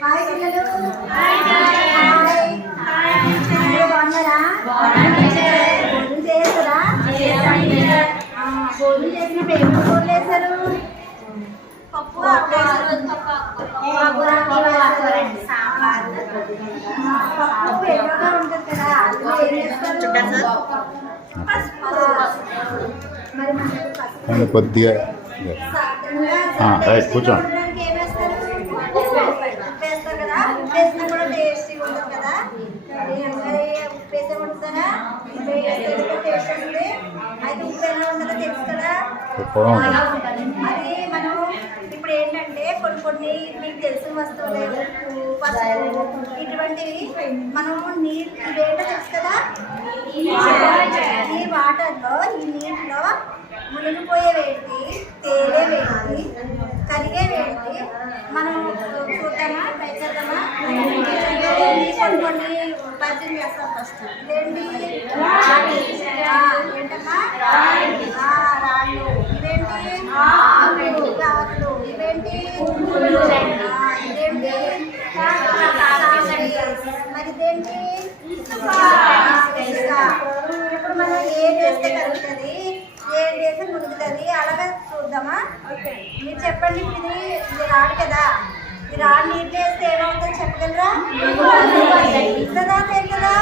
Hi పిల్లలు. బాగున్నారా? భోజనం చేస్తారా? భోజనం చేసినప్పుడు ఏమేమి కూరలు వేశారు? పప్పు, సాంబార్. పప్పు ఎర్రగా ఉంటుంది కదా, అందులో ఏం వేస్తారు? మరి కొద్దిగా కూర్చోండి. వేస్తారు కదా, వేసినా కూడా టేస్టీగా ఉంటుంది కదా. ఉప్పు వేసే ఉంటుందా? టేస్ట్ ఉంటుంది. అయితే ఉప్పు ఎలా ఉంటుందో తెలుసు కదా. అది మనం ఇప్పుడు ఏంటంటే కొన్ని మీకు తెలిసిన వస్తువులు ఉప్పు, పసుపు ఇటువంటివి మనం నీళ్ళు ఇవేంటో తెలుసు కదా. ఈ వాటర్లో ఈ నీటిలో మునిగిపోయే వేటి, తేలే వేటి, కరిగే వేటి మనం చూద్దామా, పైకేద్దామా? కొన్ని పరిచయం చేస్తాం. ఫస్ట్ ఇదేంటి? ఏంటమ్మా? రాళ్ళు. ఇదేంటి? ఆకులు. ఇవేంటి? ఇదేంటి? మరి ఇదేంటి? ఇప్పుడు మనం ఏం చేస్తే కలుగుతుంది, ఏం చేస్తే మునుగుతుంది, అలాగే చూద్దామా? మీరు చెప్పండి. ఇప్పుడు ఇది రాడు కదా, ఈ రాడు నీళ్ళు వేస్తే ఏమవుతుందో చెప్పగలరా? ఇస్తుందా తెలుస్తుందా?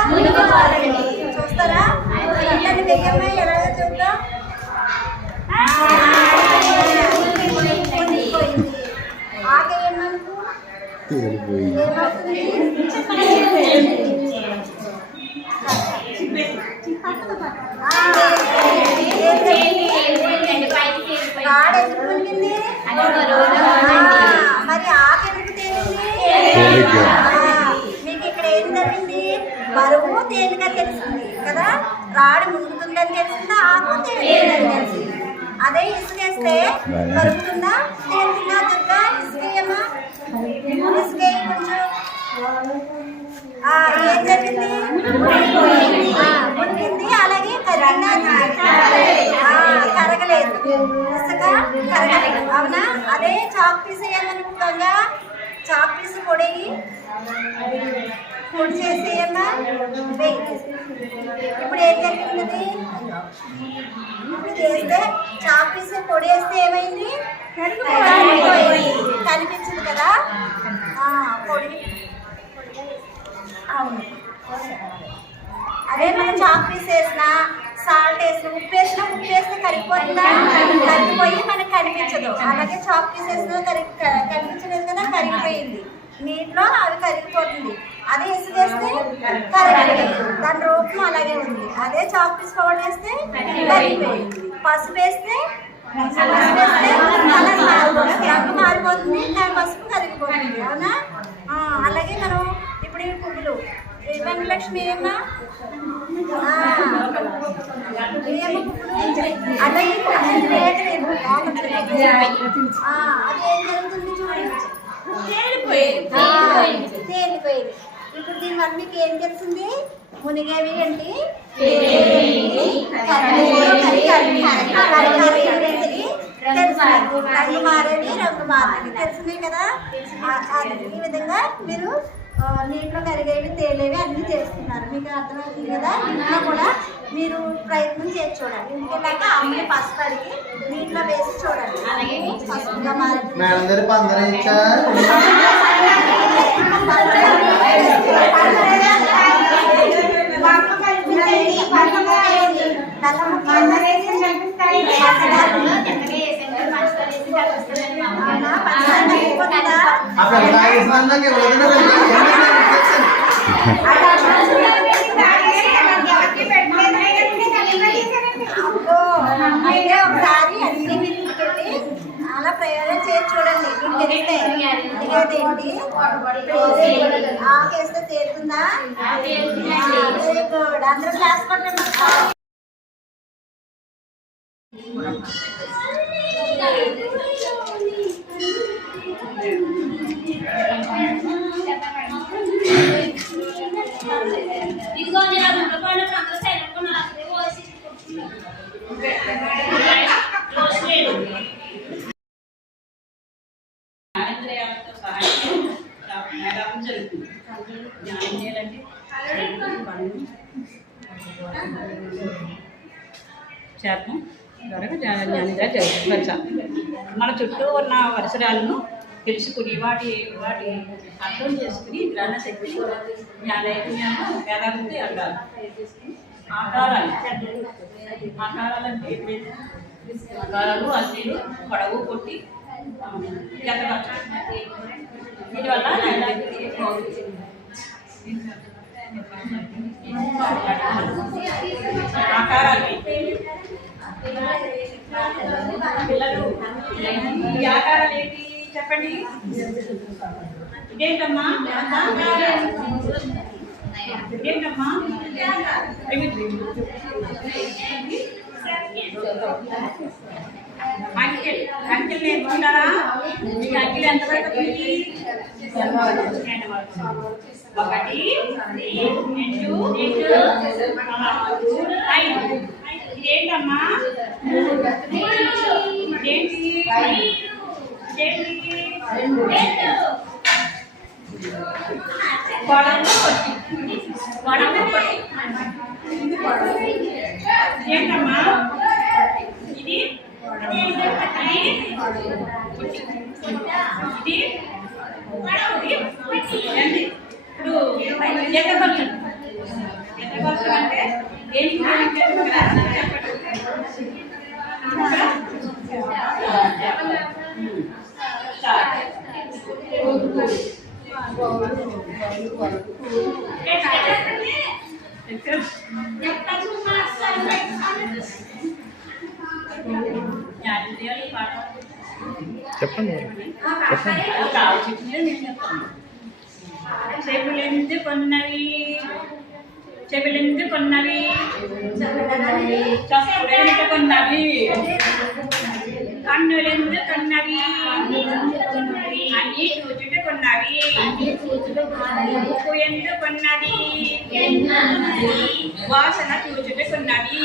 చూస్తారా? ఇళ్ళని వెయ్యమ్మా, ఎలాగో చూద్దాం. ఆకేయమ్మకు ఏమవుతుంది? రాడు ఎందుకు మునిగింది? మరి ఆకెందుకు తేలింది? మీకు ఇక్కడ ఏం జరిగింది? బరువు తేలిక తెలిసింది కదా. రాడు మునుగుతుందని తెలిసిందా, ఆకు తేలిందని తెలిసింది. అదే ఇసుకేస్తే బరుగుతుందా, తేలుతుందా? దుర్గా ఇసుకేయమ్మా, ఇసుకే కొంచెం. ఏం జరిగింది? మునిగింది. అలాగే కరిగిందా? కరగలేదు. ఇసుక కరగలేదు, అవునా? అదే చాక్ పీస్ వేయాలనుకుంటాగా, చాక్ పీస్ పొడి చేసేయమ్మా. ఇప్పుడు ఏం జరిగింది? ఇప్పుడు చేస్తే చాక్ పీస్ పొడి వేస్తే ఏమైంది? కనిపించింది కదా. పొడి అవును. అదే మనం చాక్ పీస్ వేసినా, సాల్ట్ వేసిన, ఉప్పు వేసినా, ఉప్పు వేస్తే కరిగిపోతుందా? కరిగిపోయి మనకు కనిపించదు. అలాగే చాక్ పీస్ వేసినా కనిపించలేదు కదా, కరిగిపోయింది. నీటిలో అది కరిగిపోతుంది. అదే ఇసుకేస్తే కరిగిపోయింది. దాని రూపం అలాగే ఉంది. అదే చాక్ పీస్ పౌడర్ వేస్తే కరిగిపోయింది. పసుపు వేస్తే రంగు మారిపోతుంది, దాని పసుపు కరిగిపోతుంది, అవునా? అలాగే మనం ఇప్పుడు ఈ పువ్వులు వెంకటలక్ష్మి ఏమన్నా ఏమో పువ్వులు అలాగే అది ఏం జరుగుతుంది చూడండి, తేలిపోయింది. ఇప్పుడు దీనివల్ల మీకు ఏం తెలుస్తుంది? మునిగేవి ఏంటి, రంగు మారేది, రంగు మారేది తెలిసిందే కదా. ఈ విధంగా మీరు నీటిలో కరిగేవి, తేలేవి అన్నీ తెలుసుకున్నారు. మీకు అర్థమవుతుంది కదా. ఇంట్లో కూడా మీరు ప్రయత్నం చేసి చూడండి. ఇంటికెళ్ళాక అమ్మాయి పసుపు అడిగి నీటిలో వేసి చూడండి. అలాగే పసుపుగా మారింది. అయితే ఒకసారి అన్ని ఇంటికెళ్ళి అలా ప్రయోజనం చేసి చూడండి. తెలిస్తే ఏంటి ఆకేస్తే తేలుతుందా? Very good. అందరూ క్లాస్ కొట్టండి. Terus శాపం ద్వారా జ్ఞానిగా జరగ మన చుట్టూ ఉన్న పరిసరాలను తెలుసుకుని వాటి అర్థం చేసుకుని గ్రహణ శక్తి జ్ఞానైపుణ్యాన్ని వేదాంతి అంటారు. ఆకారాలు అంటే ఆకారాలు అల్లీలు పొడవు కొట్టి జతపరచడం. దీనివల్ల ఆకారాలు పిల్లలు ఈ ఆకారాలు ఏంటి చెప్పండి. ఇదేంటమ్మా ఇదేంటమ్మా అంకెల్ నేర్చుకుంటారా? మీకు అంకెలు ఎంతవరకు? 1 2 5. ఇదేంటమ్మా? ఇదేంటి? ఏంటమ్మా ఇది? ఇప్పుడు ఎత్తపరచు అంటే దేనికి చెప్పండి. చెవులెందు కొన్నవి చప్పుడెందు కొన్నవి కన్నులెందు కొన్నవి అన్ని చూచుటకున్నవి ఉప్పు ఎందు కొన్నది వాసన చూచుటకున్నవి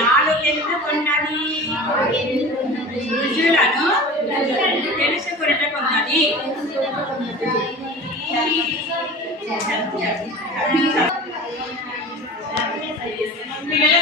నాలుగెందు కొన్నది రుచులను తెలుసుకున్నది. పిల్లల